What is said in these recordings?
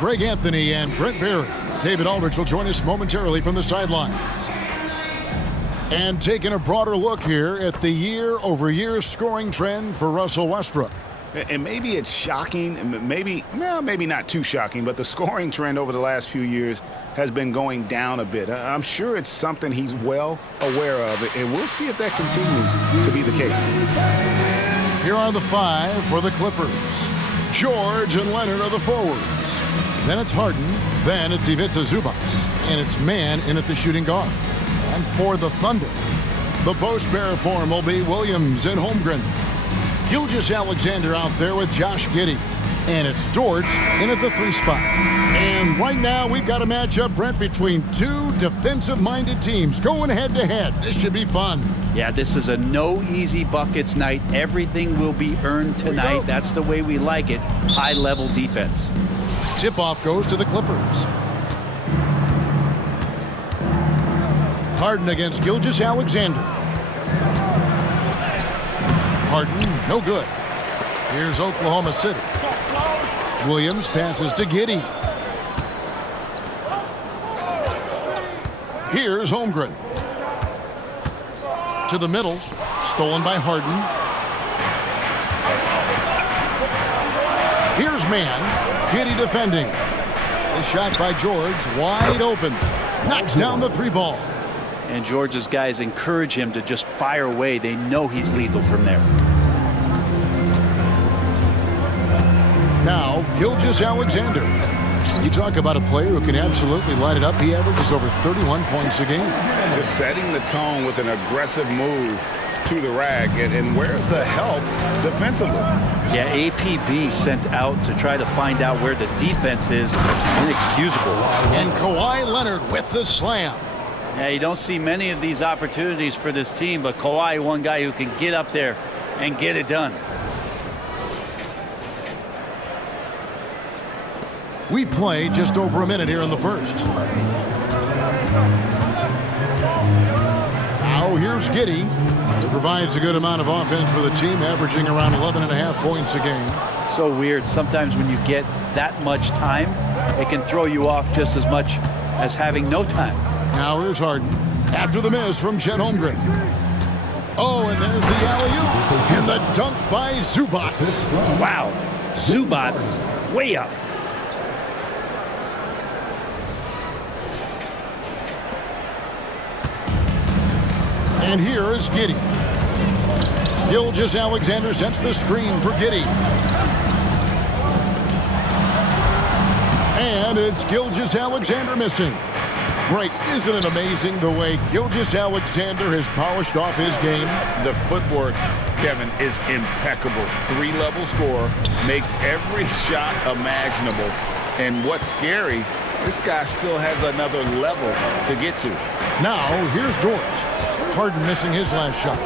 Greg Anthony and Brent Barry. David Aldridge will join us momentarily from the sidelines. And taking a broader look here at the year-over-year scoring trend for Russell Westbrook. And maybe it's shocking, maybe not too shocking, but the scoring trend over the last few years has been going down a bit. I'm sure it's something he's well aware of, and we'll see if that continues to be the case. Here are the five for the Clippers. George and Leonard are the forwards. Then it's Harden, then it's Ivica Zubac, and it's Man in at the shooting guard. And for the Thunder, the post pair form will be Williams and Holmgren. Gilgeous-Alexander out there with Josh Giddey. And it's Dort in at the 3 spot. And right now we've got a matchup, Brent, between two defensive-minded teams going head-to-head. This should be fun. Yeah, this is a no easy buckets night. Everything will be earned tonight. That's the way we like it. High-level defense. Tip-off goes to the Clippers. Harden against Gilgeous-Alexander. Harden, no good. Here's Oklahoma City. Williams passes to Giddey. Here's Holmgren. To the middle, stolen by Harden. Here's Man. Giddey defending. The shot by George, wide open. Knocks down the 3 ball. And George's guys encourage him to just fire away. They know he's lethal from there. Now, Gilgeous-Alexander. You talk about a player who can absolutely light it up. He averages over 31 points a game. Just setting the tone with an aggressive move to the rack. And where's the help defensively? Yeah, APB sent out to try to find out where the defense is. Inexcusable. And Kawhi Leonard with the slam. Yeah, you don't see many of these opportunities for this team, but Kawhi, one guy who can get up there and get it done. We played just over a minute here in the first. Now here's Giddey. He provides a good amount of offense for the team, averaging around 11.5 points a game. So weird. Sometimes when you get that much time, it can throw you off just as much as having no time. Now here's Harden. After the miss from Chet Holmgren. Oh, and there's the alley-oop. And the dunk by Zubac. Wow. Zubac way up. And here is Giddey. Gilgeous-Alexander sets the screen for Giddey. And it's Gilgeous-Alexander missing. Greg, isn't it amazing the way Gilgeous-Alexander has polished off his game? The footwork, Kevin, is impeccable. 3-level scorer, makes every shot imaginable. And what's scary, this guy still has another level to get to. Now, here's Dort. Harden missing his last shot.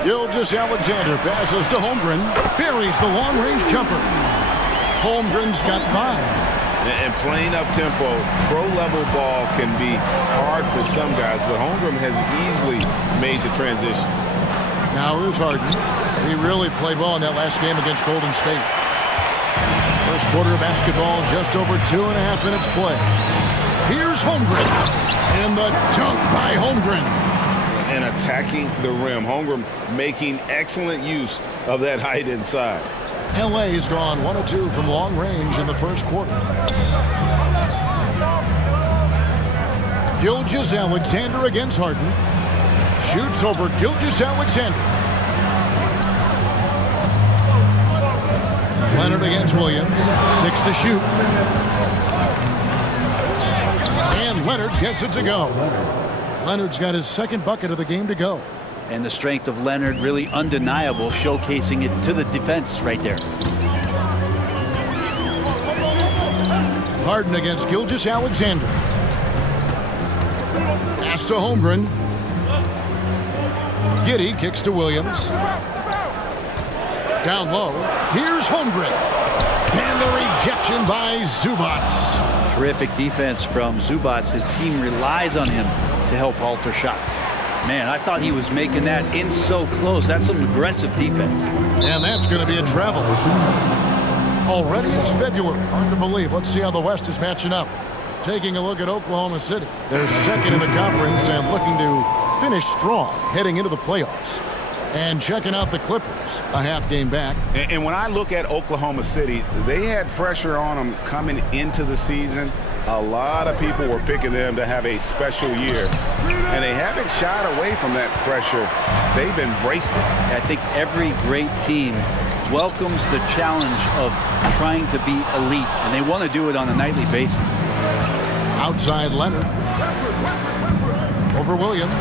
Gilgeous-Alexander passes to Holmgren. Buries the long-range jumper. Holmgren's got 5. And playing up-tempo, pro-level ball can be hard for some guys, but Holmgren has easily made the transition. Now here's Harden. He really played well in that last game against Golden State. First quarter of basketball, just over 2.5 minutes play. Here's Holmgren. And the dunk by Holmgren. And attacking the rim. Holmgren making excellent use of that height inside. LA's gone 1 of 2 from long range in the first quarter. Gilgeous-Alexander against Harden. Shoots over Gilgeous-Alexander. Leonard against Williams. 6 to shoot. And Leonard gets it to go. Leonard's got his second bucket of the game to go. And the strength of Leonard really undeniable, showcasing it to the defense right there. Harden against Gilgeous-Alexander. Pass to Holmgren. Giddey kicks to Williams. Down low. Here's Holmgren. And the rejection by Zubac. Terrific defense from Zubac. His team relies on him to help alter shots. Man, I thought he was making that in so close. That's some aggressive defense. And that's going to be a travel. Already it's February. Hard to believe. Let's see how the West is matching up. Taking a look at Oklahoma City. They're second in the conference and looking to finish strong heading into the playoffs. And checking out the Clippers, a half game back. And when I look at Oklahoma City, they had pressure on them coming into the season. A lot of people were picking them to have a special year. And they haven't shied away from that pressure. They've embraced it. I think every great team welcomes the challenge of trying to be elite, and they want to do it on a nightly basis. Outside Leonard. Over Williams.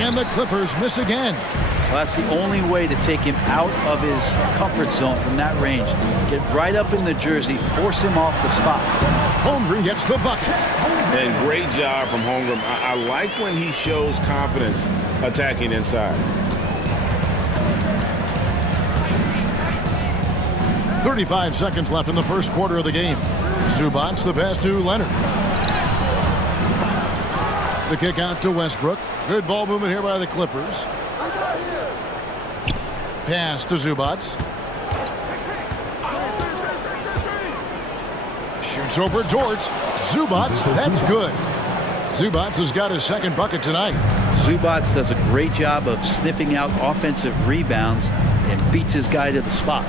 And the Clippers miss again. Well, that's the only way to take him out of his comfort zone from that range. Get right up in the jersey, force him off the spot. Holmgren gets the bucket. And great job from Holmgren. I like when he shows confidence attacking inside. 35 seconds left in the first quarter of the game. Zubac the pass to Leonard. The kick out to Westbrook. Good ball movement here by the Clippers. Pass to Zubac. Shoots over George. Zubac, that's good. Zubac has got his second bucket tonight. Zubac does a great job of sniffing out offensive rebounds and beats his guy to the spot.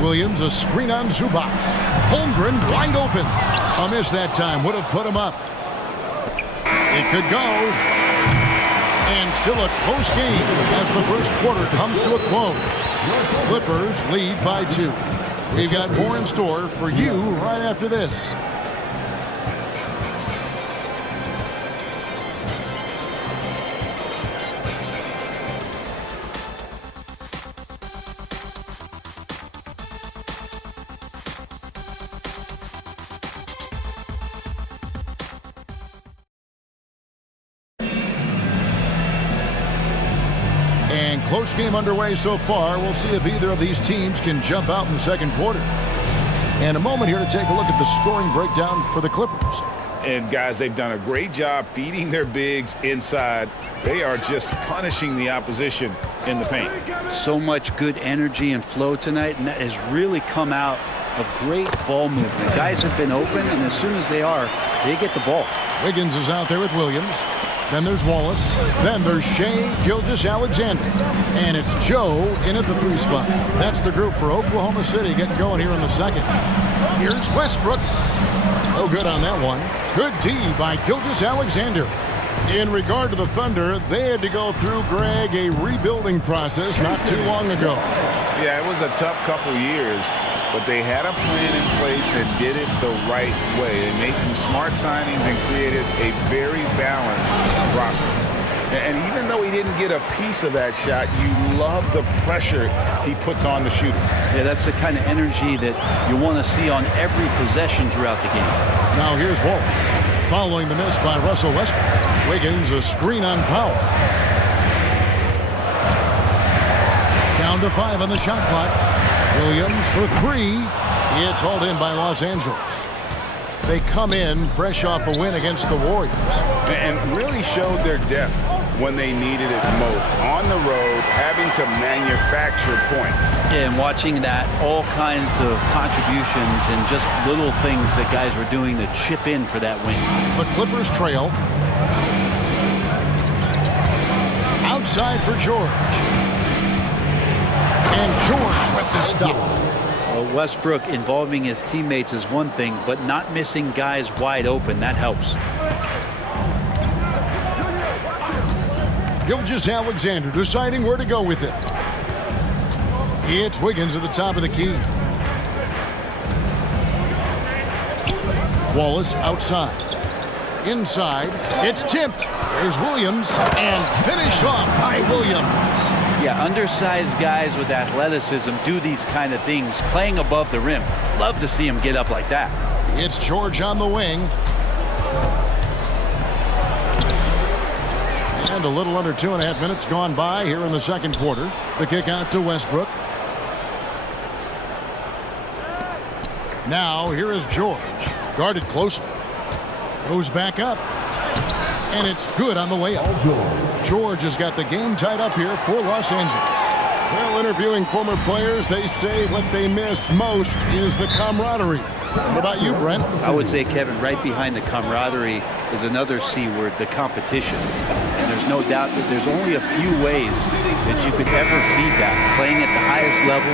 Williams, a screen on Zubac. Holmgren wide open. A miss that time. Would have put him up. It could go. And still a close game as the first quarter comes to a close. Clippers lead by 2. We've got more in store for you right after this. And close game underway so far. We'll see if either of these teams can jump out in the second quarter. And a moment here to take a look at the scoring breakdown for the Clippers. And guys, they've done a great job feeding their bigs inside. They are just punishing the opposition in the paint. So much good energy and flow tonight, and that has really come out of great ball movement. Guys have been open, and as soon as they are, they get the ball. Wiggins is out there with Williams. Then there's Wallace. Then there's Shea Gilgeous-Alexander. And it's Joe in at the 3 spot. That's the group for Oklahoma City getting going here in the second. Here's Westbrook. No good on that one. Good D by Gilgeous-Alexander. In regard to the Thunder, they had to go through, Greg, a rebuilding process not too long ago. Yeah, it was a tough couple years, but they had a plan in place and did it the right way. They made some smart signings and created a very balanced roster. And even though he didn't get a piece of that shot, you love the pressure he puts on the shooter. Yeah, that's the kind of energy that you want to see on every possession throughout the game. Now here's Wallace. Following the miss by Russell Westbrook. Wiggins, a screen on Powell. Down to 5 on the shot clock. Williams for 3. It's hauled in by Los Angeles. They come in fresh off a win against the Warriors. And really showed their depth when they needed it most. On the road, having to manufacture points. Yeah, and watching that, all kinds of contributions and just little things that guys were doing to chip in for that win. The Clippers trail. Outside for George. And George with the stuff. Well, Westbrook involving his teammates is one thing, but not missing guys wide open, that helps. Gilgeous-Alexander deciding where to go with it. It's Wiggins at the top of the key. Wallace outside. Inside. It's tipped. There's Williams. And finished off by Williams. Yeah, undersized guys with athleticism do these kind of things, playing above the rim. Love to see him get up like that. It's George on the wing. And a little under 2.5 minutes gone by here in the second quarter. The kick out to Westbrook. Now here is George. Guarded closely. Goes back up. And it's good on the layup. George has got the game tied up here for Los Angeles. Well, interviewing former players, they say what they miss most is the camaraderie. What about you, Brent? I would say, Kevin, right behind the camaraderie is another C word, the competition. And there's no doubt that there's only a few ways that you could ever feed that. Playing at the highest level,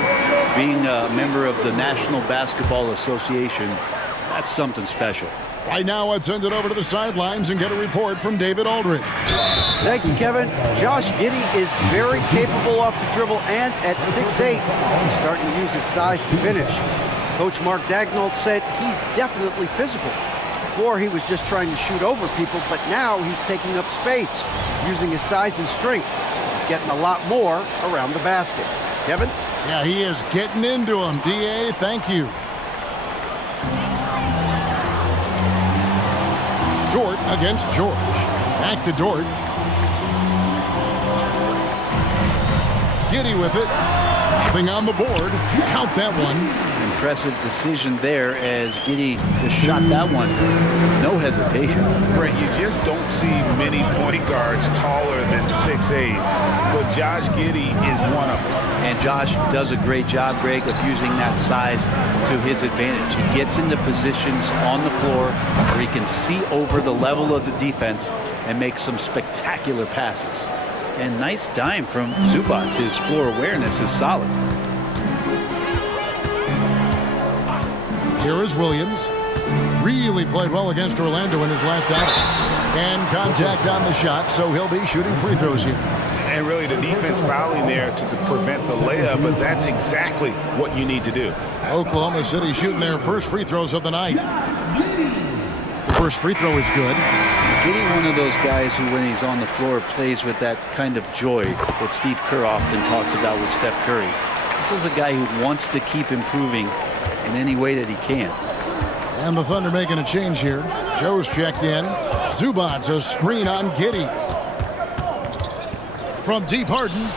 being a member of the National Basketball Association, that's something special. Right now, let's send it over to the sidelines and get a report from David Aldridge. Thank you, Kevin. Josh Giddey is very capable off the dribble, and at 6'8", he's starting to use his size to finish. Coach Mark Daignault said he's definitely physical. Before, he was just trying to shoot over people, but now he's taking up space, using his size and strength. He's getting a lot more around the basket. Kevin? Yeah, he is getting into him. D.A., thank you. Dort against George. Back to Dort. Giddey with it. Nothing on the board. Count that one. Impressive decision there as Giddey just shot that one. No hesitation. Brent, you just don't see many point guards taller than 6'8", but Josh Giddey is one of them. And Josh does a great job, Greg, of using that size to his advantage. He gets into positions on the floor where he can see over the level of the defense and make some spectacular passes. And nice dime from Zubac. His floor awareness is solid. Here is Williams. Really played well against Orlando in his last outing. And contact on the shot, so he'll be shooting free throws here. And really the defense fouling there to prevent the layup, but that's exactly what you need to do. Oklahoma City shooting their first free throws of the night. The first free throw is good. Giddey, one of those guys who, when he's on the floor, plays with that kind of joy that Steve Kerr often talks about with Steph Curry. This is a guy who wants to keep improving in any way that he can. And the Thunder making a change here. Joe's checked in. Zubac a screen on Giddey. From deep Harden.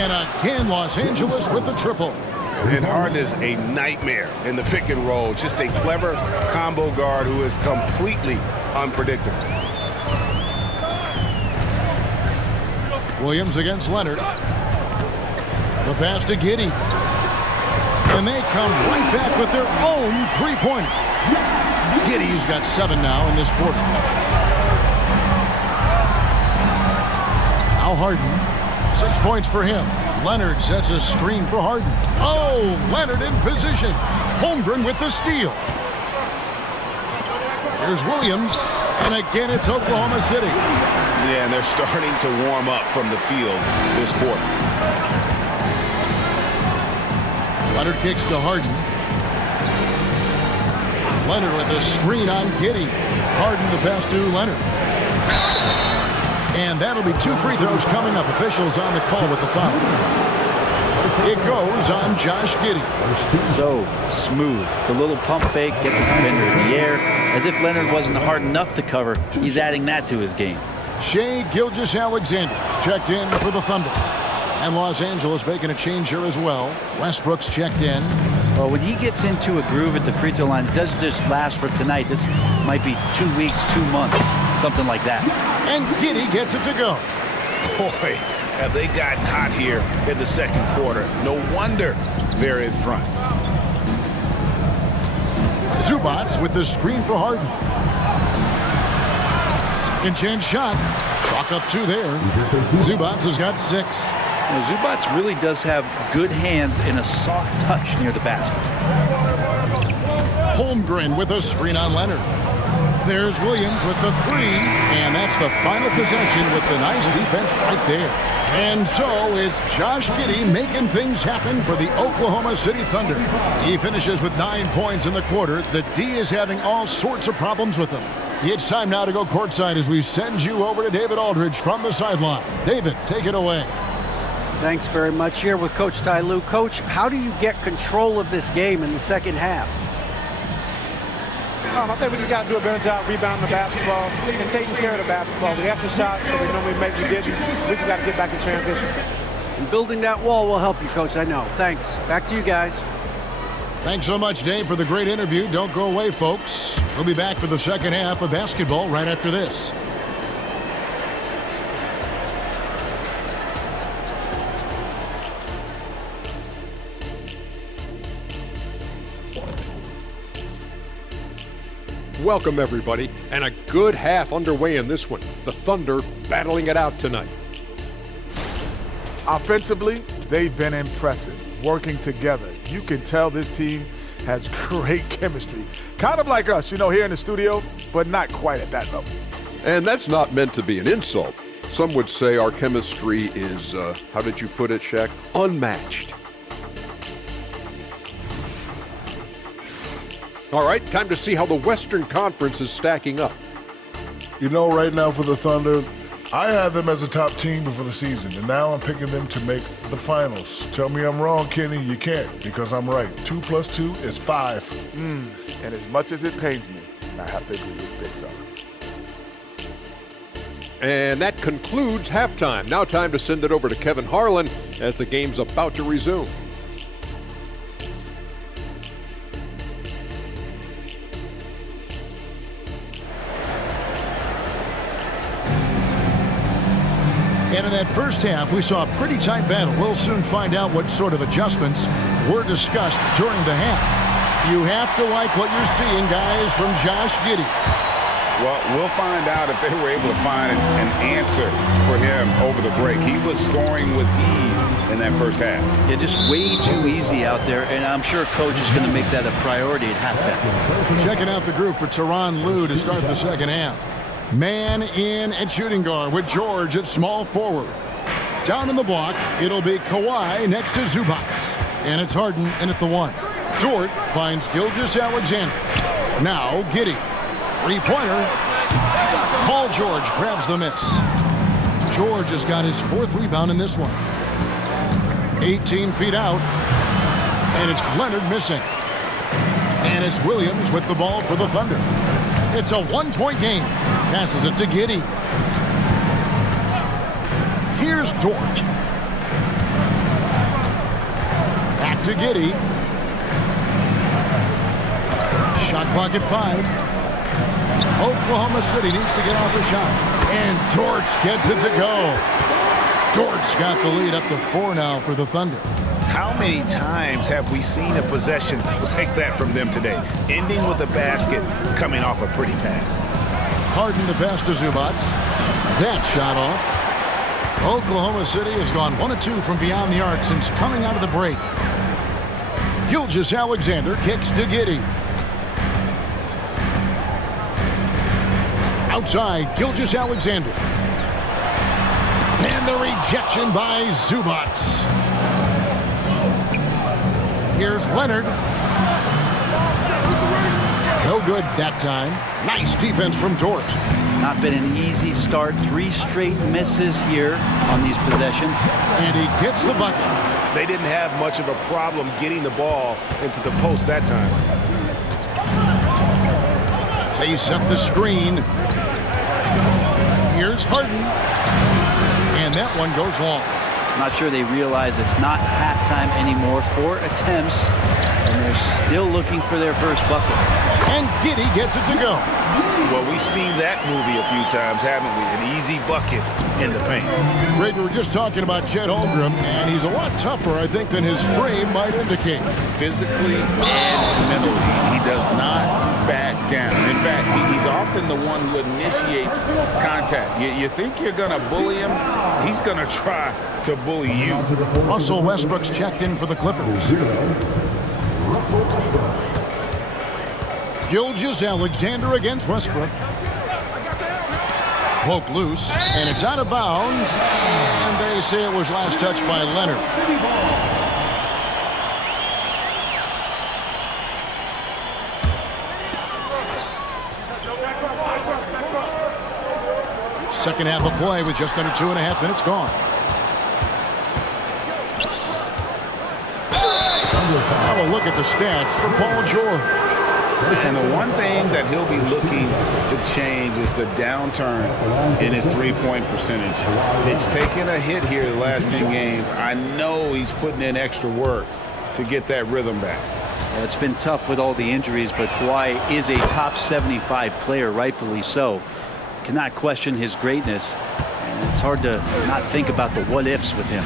And again Los Angeles with the triple. And Harden is a nightmare in the pick and roll. Just a clever combo guard who is completely unpredictable. Williams against Leonard. The pass to Giddey. And they come right back with their own three-pointer. Giddey's got 7 now in this quarter. Now Harden. 6 points for him. Leonard sets a screen for Harden. Oh, Leonard in position. Holmgren with the steal. Here's Williams. And again, it's Oklahoma City. Yeah, and they're starting to warm up from the field this quarter. Leonard kicks to Harden. Leonard with a screen on Giddey. Harden the pass to Leonard. And that'll be 2 free throws coming up. Officials on the call with the foul. It goes on Josh Giddey. So smooth. The little pump fake, get the defender in the air. As if Leonard wasn't hard enough to cover, he's adding that to his game. Shai Gilgeous-Alexander checked in for the Thunder. And Los Angeles making a change here as well. Westbrook's checked in. Well, when he gets into a groove at the free throw line, it doesn't just last for tonight. This might be 2 weeks, 2 months, something like that. And Giddey gets it to go. Boy, have they gotten hot here in the second quarter. No wonder they're in front. Zubac with the screen for Harden. Second chance shot. Chalk up 2 there. Zubac has got 6. Now, Zubac really does have good hands and a soft touch near the basket. Holmgren with a screen on Leonard. There's Williams with the 3, and that's the final possession with the nice defense right there. And so is Josh Giddey making things happen for the Oklahoma City Thunder. He finishes with 9 points in the quarter. The D is having all sorts of problems with him. It's time now to go courtside as we send you over to David Aldridge from the sideline. David, take it away. Thanks very much. Here with Coach Ty Lue. Coach, how do you get control of this game in the second half? I think we just got to do a better job rebounding the basketball and taking care of the basketball. We had some shots that we normally make, we didn't. We just got to get back in transition. And building that wall will help you, Coach, I know. Thanks. Back to you guys. Thanks so much, Dave, for the great interview. Don't go away, folks. We'll be back for the second half of basketball right after this. Welcome, everybody, and a good half underway in this one. The Thunder battling it out tonight. Offensively, they've been impressive, working together. You can tell this team has great chemistry. Kind of like us, here in the studio, but not quite at that level. And that's not meant to be an insult. Some would say our chemistry is, how did you put it, Shaq? Unmatched. All right, time to see how the Western Conference is stacking up. Right now for the Thunder, I had them as a top team before the season, and now I'm picking them to make the finals. Tell me I'm wrong, Kenny. You can't, because I'm right. 2 + 2 is 5. And as much as it pains me, I have to agree with Big Fella. And that concludes halftime. Now time to send it over to Kevin Harlan as the game's about to resume. And in that first half, we saw a pretty tight battle. We'll soon find out what sort of adjustments were discussed during the half. You have to like what you're seeing, guys, from Josh Giddey. Well, we'll find out if they were able to find an answer for him over the break. He was scoring with ease in that first half. Yeah, just way too easy out there, and I'm sure Coach is going to make that a priority at halftime. Checking out the group for Tyronn Lue to start the second half. Man in at shooting guard with George at small forward. Down in the block, it'll be Kawhi next to Zubac. And it's Harden in at the 1. Dort finds Gilgeous-Alexander. Now Giddey. Three-pointer. Paul George grabs the miss. George has got his 4th rebound in this one. 18 feet out. And it's Leonard missing. And it's Williams with the ball for the Thunder. It's a 1-point game. Passes it to Giddey. Here's Dort. Back to Giddey. Shot clock at 5. Oklahoma City needs to get off a shot. And Dort gets it to go. Dort's got the lead up to 4 now for the Thunder. How many times have we seen a possession like that from them today, ending with a basket coming off a pretty pass? Harden the pass to Zubac. That shot off. Oklahoma City has gone 1 of 2 from beyond the arc since coming out of the break. Gilgeous-Alexander kicks to Giddey. Outside, Gilgeous-Alexander. And the rejection by Zubac. Here's Leonard. No good that time. Nice defense from Dort. Not been an easy start. 3 straight misses here on these possessions. And he gets the bucket. They didn't have much of a problem getting the ball into the post that time. They set the screen. Here's Harden. And that one goes long. Not sure they realize it's not halftime anymore. 4 attempts, and they're still looking for their first bucket. And Giddey gets it to go. Well, we've seen that movie a few times, haven't we? An easy bucket in the paint. Greg, we were just talking about Chet Holmgren, and he's a lot tougher, I think, than his frame might indicate. Physically and mentally, he does not back down. In fact, he's often the one who initiates contact. You think you're going to bully him, he's going to try to bully you. Russell Westbrook's checked in for the Clippers. Gilgeous-Alexander against Westbrook. Poke loose, and it's out of bounds. And they say it was last touched by Leonard. Second half of play with just under 2.5 minutes gone. Have a look at the stats for Paul George. And the one thing that he'll be looking to change is the downturn in his three-point percentage. It's taken a hit here the last 10 games. I know he's putting in extra work to get that rhythm back. Yeah, it's been tough with all the injuries, but Kawhi is a top 75 player, rightfully so. Cannot question his greatness, and it's hard to not think about the what-ifs with him.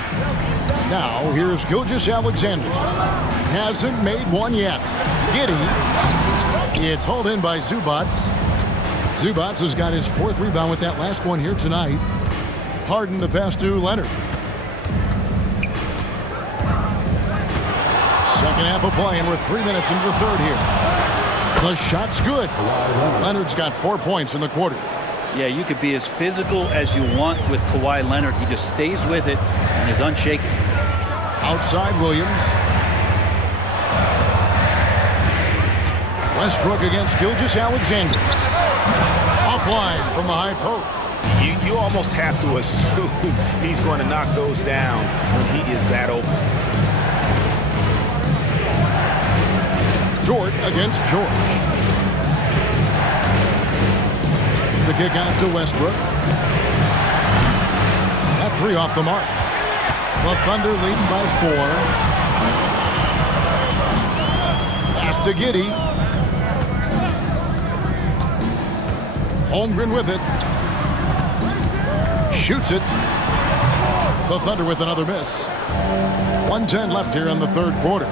Now, here's Gilgeous-Alexander. Hasn't made one yet. Giddey. It's hauled in by Zubats. Zubats has got his 4th rebound with that last one here tonight. Harden the pass to Leonard. Second half of play, and we're 3 minutes into the third here. The shot's good. Leonard's got 4 points in the quarter. Yeah, you could be as physical as you want with Kawhi Leonard. He just stays with it and is unshaken. Outside Williams. Westbrook against Gilgeous-Alexander. Offline from the high post. You almost have to assume he's going to knock those down when he is that open. George against George. The kick out to Westbrook. That 3 off the mark. The Thunder leading by 4. Pass to Giddey. Holmgren with it. Shoots it. The Thunder with another miss. 1:10 left here in the third quarter.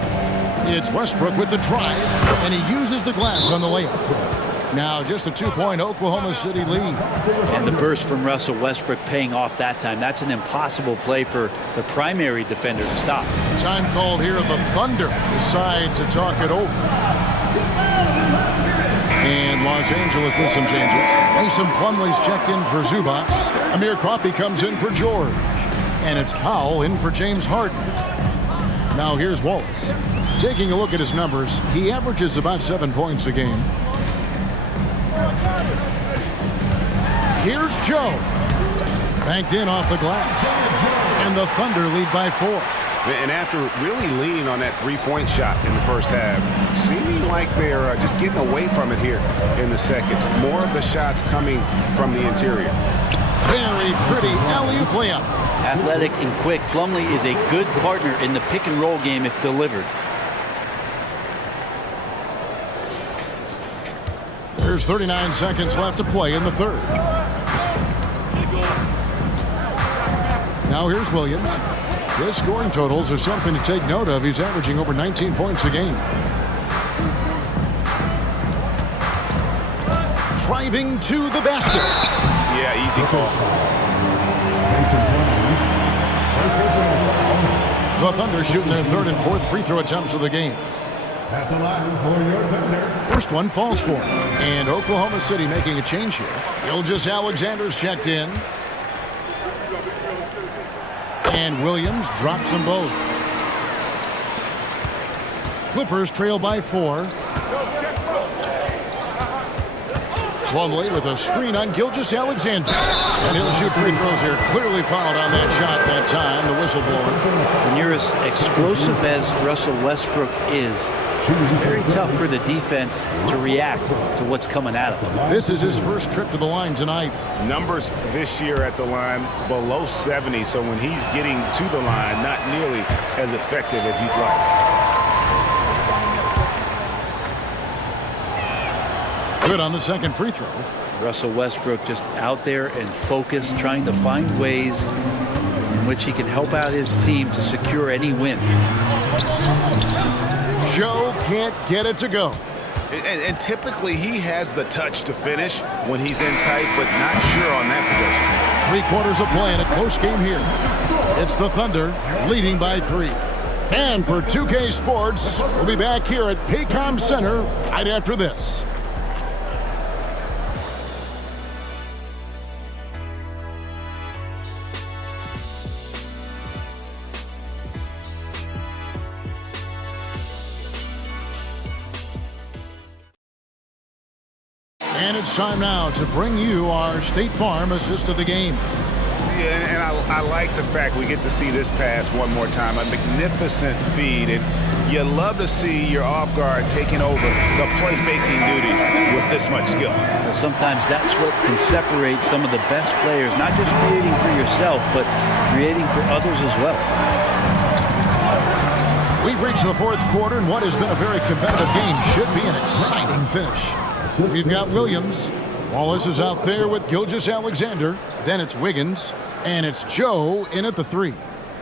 It's Westbrook with the drive, and he uses the glass on the layup. Now just a 2-point Oklahoma City lead. And the burst from Russell Westbrook paying off that time. That's an impossible play for the primary defender to stop. Time called here. The Thunder decide to talk it over. And Los Angeles with some changes. Mason Plumlee's checked in for Zubats. Amir Coffey comes in for George. And it's Powell in for James Harden. Now here's Wallace. Taking a look at his numbers, he averages about 7 points a game. Here's Joe. Banked in off the glass. And the Thunder lead by 4. And after really leaning on that three-point shot in the first half, seeming like they're just getting away from it here in the second. More of the shots coming from the interior. Very pretty alley-oop layup. Athletic and quick, Plumlee is a good partner in the pick-and-roll game if delivered. There's 39 seconds left to play in the third. Now here's Williams. His scoring totals are something to take note of. He's averaging over 19 points a game. Driving to the basket. Yeah, easy call. The Thunder shooting their 3rd and 4th free throw attempts of the game. At the line for your Thunder. First one falls for him. And Oklahoma City making a change here. Gilgeous-Alexander's checked in. And Williams drops them both. Clippers trail by 4. Plumlee with a screen on Gilgeous-Alexander. And he'll shoot free throws here. Clearly fouled on that shot that time. The whistle blown. When you're as explosive as Russell Westbrook is, it's very tough for the defense to react to what's coming at him. This is his first trip to the line tonight. Numbers this year at the line below 70, so when he's getting to the line, not nearly as effective as you'd like. Good on the second free throw. Russell Westbrook just out there and focused, trying to find ways in which he can help out his team to secure any win. Joe can't get it to go. And typically he has the touch to finish when he's in tight, but not sure on that possession. 3 quarters of play in a close game here. It's the Thunder leading by 3. And for 2K Sports, we'll be back here at Paycom Center right after this. And it's time now to bring you our State Farm assist of the game. Yeah, and I like the fact we get to see this pass one more time. A magnificent feed, and you love to see your off guard taking over the playmaking duties with this much skill. Well, sometimes that's what can separate some of the best players, not just creating for yourself, but creating for others as well. We've reached the 4th quarter, and what has been a very competitive game should be an exciting finish. We've got Williams. Wallace is out there with Gilgeous-Alexander. Then it's Wiggins. And it's Joe in at the 3.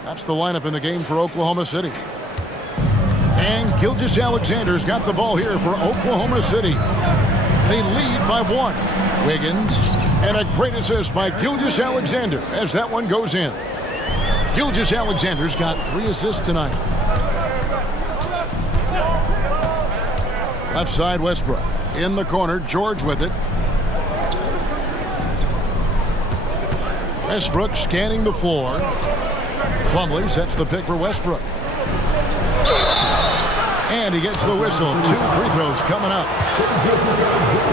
That's the lineup in the game for Oklahoma City. And Gilgeous Alexander's got the ball here for Oklahoma City. They lead by 1. Wiggins, and a great assist by Gilgeous Alexander as that one goes in. Gilgeous Alexander's got 3 assists tonight. Left side, Westbrook. In the corner, George with it. Westbrook scanning the floor. Plumlee sets the pick for Westbrook. And he gets the whistle. 2 free throws coming up.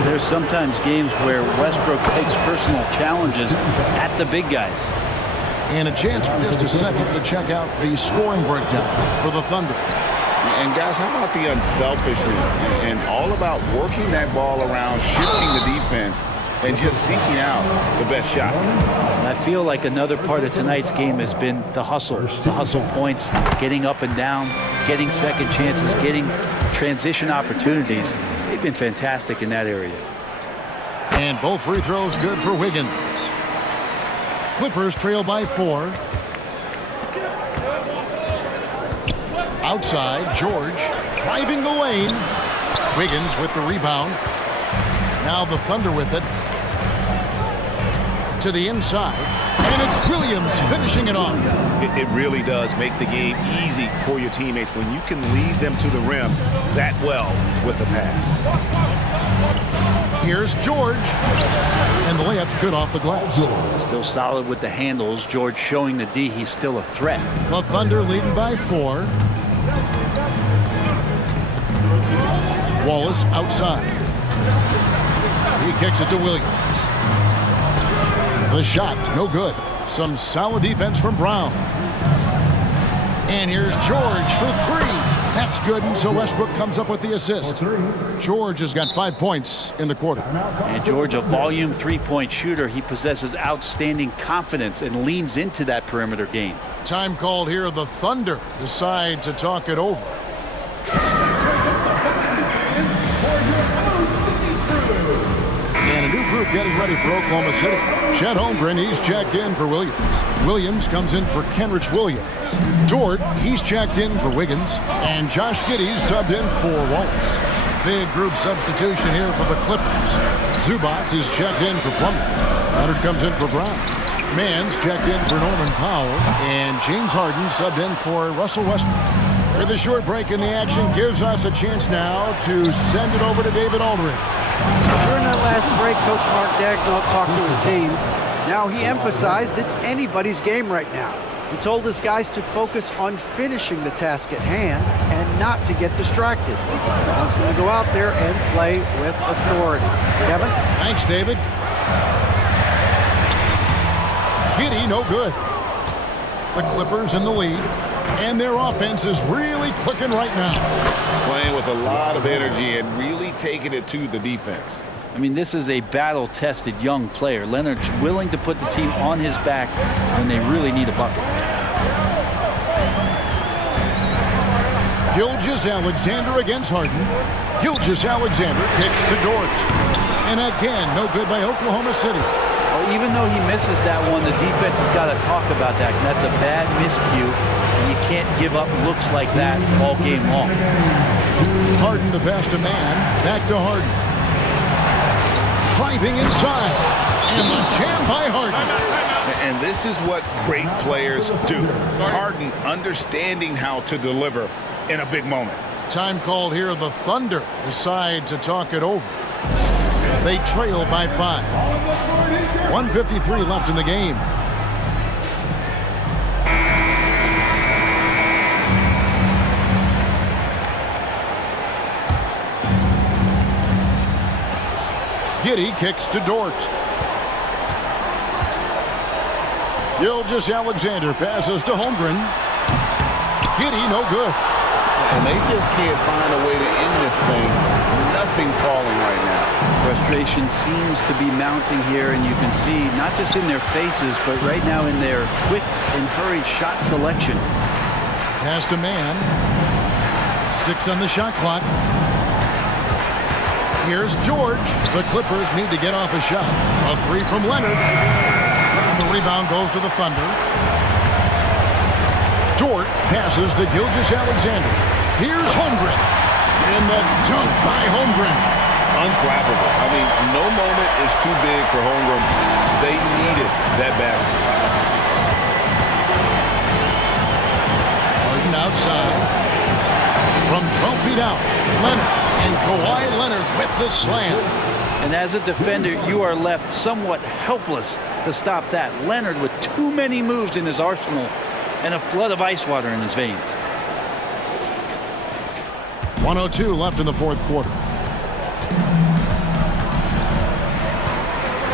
There's sometimes games where Westbrook takes personal challenges at the big guys. And a chance for just a second to check out the scoring breakdown for the Thunder. And guys, how about the unselfishness and all about working that ball around, shifting the defense, and just seeking out the best shot. And I feel like another part of tonight's game has been the hustle points, getting up and down, getting second chances, getting transition opportunities. They've been fantastic in that area. And both free throws good for Wiggins. Clippers trail by 4. Outside, George driving the lane. Wiggins with the rebound. Now the Thunder with it. To the inside. And it's Williams finishing it off. It really does make the game easy for your teammates when you can lead them to the rim that well with a pass. Here's George. And the layup's good off the glass. Still solid with the handles. George showing the D he's still a threat. The Thunder leading by 4. Wallace outside. He kicks it to Williams. The shot, no good. Some solid defense from Brown. And here's George for 3. That's good, and so Westbrook comes up with the assist. George has got 5 points in the quarter. And George, a volume 3-point shooter. He possesses outstanding confidence and leans into that perimeter game. Time called here. The Thunder decide to talk it over. And a new group getting ready for Oklahoma City. Chet Holmgren, he's checked in for Williams. Williams comes in for Kenrich Williams. Dort, he's checked in for Wiggins. And Josh Giddey's subbed in for Wallace. Big group substitution here for the Clippers. Zubac is checked in for Plumlee. Leonard comes in for Brown. Mann's checked in for Norman Powell. And James Harden subbed in for Russell Westbrook. With a short break in the action, gives us a chance now to send it over to David Aldridge. During that last break, Coach Mark Daigneault talked to his team. Now he emphasized it's anybody's game right now. He told his guys to focus on finishing the task at hand and not to get distracted. He wants them to go out there and play with authority. Kevin? Thanks, David. Giddey, no good. The Clippers in the lead, and their offense is really clicking right now. Playing with a lot of energy and really taking it to the defense. I mean, this is a battle-tested young player. Leonard's willing to put the team on his back when they really need a bucket. Gilgeous Alexander against Harden. Gilgeous Alexander kicks to Dort. And again, no good by Oklahoma City. Well, even though he misses that one, the defense has got to talk about that. And that's a bad miscue. And you can't give up looks like that all game long. Harden to pass to man. Back to Harden. Driving inside. And the jam by Harden. And this is what great players do. Harden understanding how to deliver in a big moment. Time called here. The Thunder decide to talk it over. They trail by 5. 1:53 left in the game. Giddey kicks to Dort. Gilgeous Alexander passes to Holmgren. Giddey, no good. And they just can't find a way to end this thing. Nothing falling right now. Frustration seems to be mounting here, and you can see not just in their faces, but right now in their quick and hurried shot selection. Pass to man. 6 on the shot clock. Here's George. The Clippers need to get off a shot. A 3 from Leonard. And the rebound goes to the Thunder. Dort passes to Gilgeous Alexander. Here's Holmgren. And the dunk by Holmgren. Unflappable. I mean, no moment is too big for Holmgren. They needed that basket. Harden outside. From 12 feet out, Leonard. And Kawhi Leonard with the slam. And as a defender, you are left somewhat helpless to stop that. Leonard with too many moves in his arsenal and a flood of ice water in his veins. 1:02 left in the fourth quarter.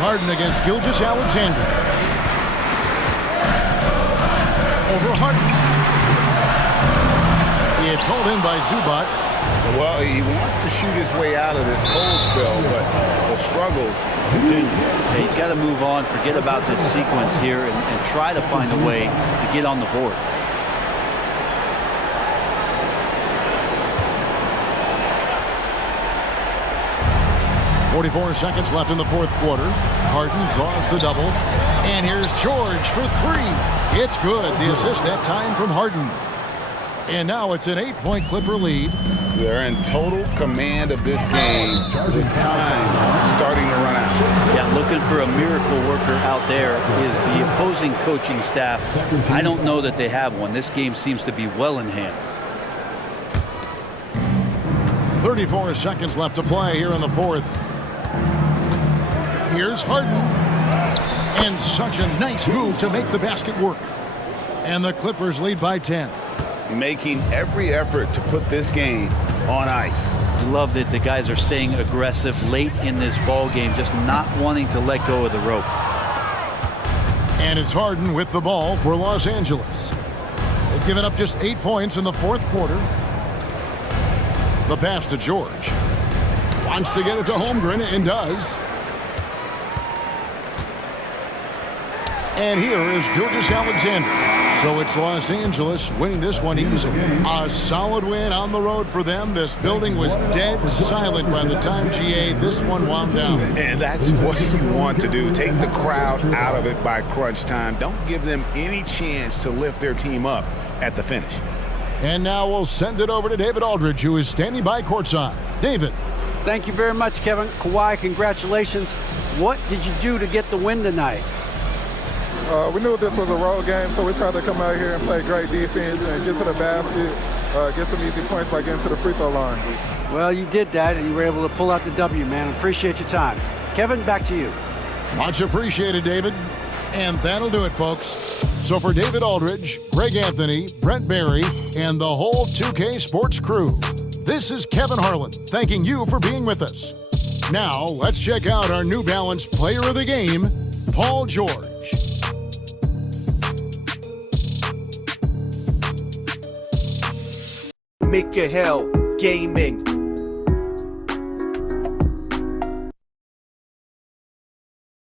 Harden against Gilgeous-Alexander. Over Harden. It's hauled in by Zubac. Well, he wants to shoot his way out of this cold spell, but the struggles continue. Yeah, he's got to move on, forget about this sequence here, and try to find a way to get on the board. .44 seconds left in the fourth quarter. Harden draws the double. And here's George for three. It's good. The assist that time from Harden. And now it's an 8-point Clipper lead. They're in total command of this game with time starting to run out. Yeah, looking for a miracle worker out there is the opposing coaching staff. I don't know that they have one. This game seems to be well in hand. 34 seconds left to play here in the fourth. Here's Harden. And such a nice move to make the basket work. And the Clippers lead by 10. Making every effort to put this game on ice. Love that the guys are staying aggressive late in this ball game, just not wanting to let go of the rope. And it's Harden with the ball for Los Angeles. They've given up just 8 points in the fourth quarter. The pass to George. Wants to get it to Holmgren and does. And here is Gilgeous-Alexander. So it's Los Angeles winning this one easily. A solid win on the road for them. This building was dead silent by the time GA this one wound down. And that's what you want to do. Take the crowd out of it by crunch time. Don't give them any chance to lift their team up at the finish. And now we'll send it over to David Aldridge, who is standing by courtside. David. Thank you very much, Kevin. Kawhi, congratulations. What did you do to get the win tonight? We knew this was a road game, so we tried to come out here and play great defense and get to the basket, get some easy points by getting to the free throw line. Well, you did that, and you were able to pull out the W, man. Appreciate your time. Kevin, back to you. Much appreciated, David. And that'll do it, folks. So for David Aldridge, Greg Anthony, Brent Barry, and the whole 2K Sports crew, this is Kevin Harlan thanking you for being with us. Now, let's check out our New Balance Player of the Game, Paul George. Make your hell gaming.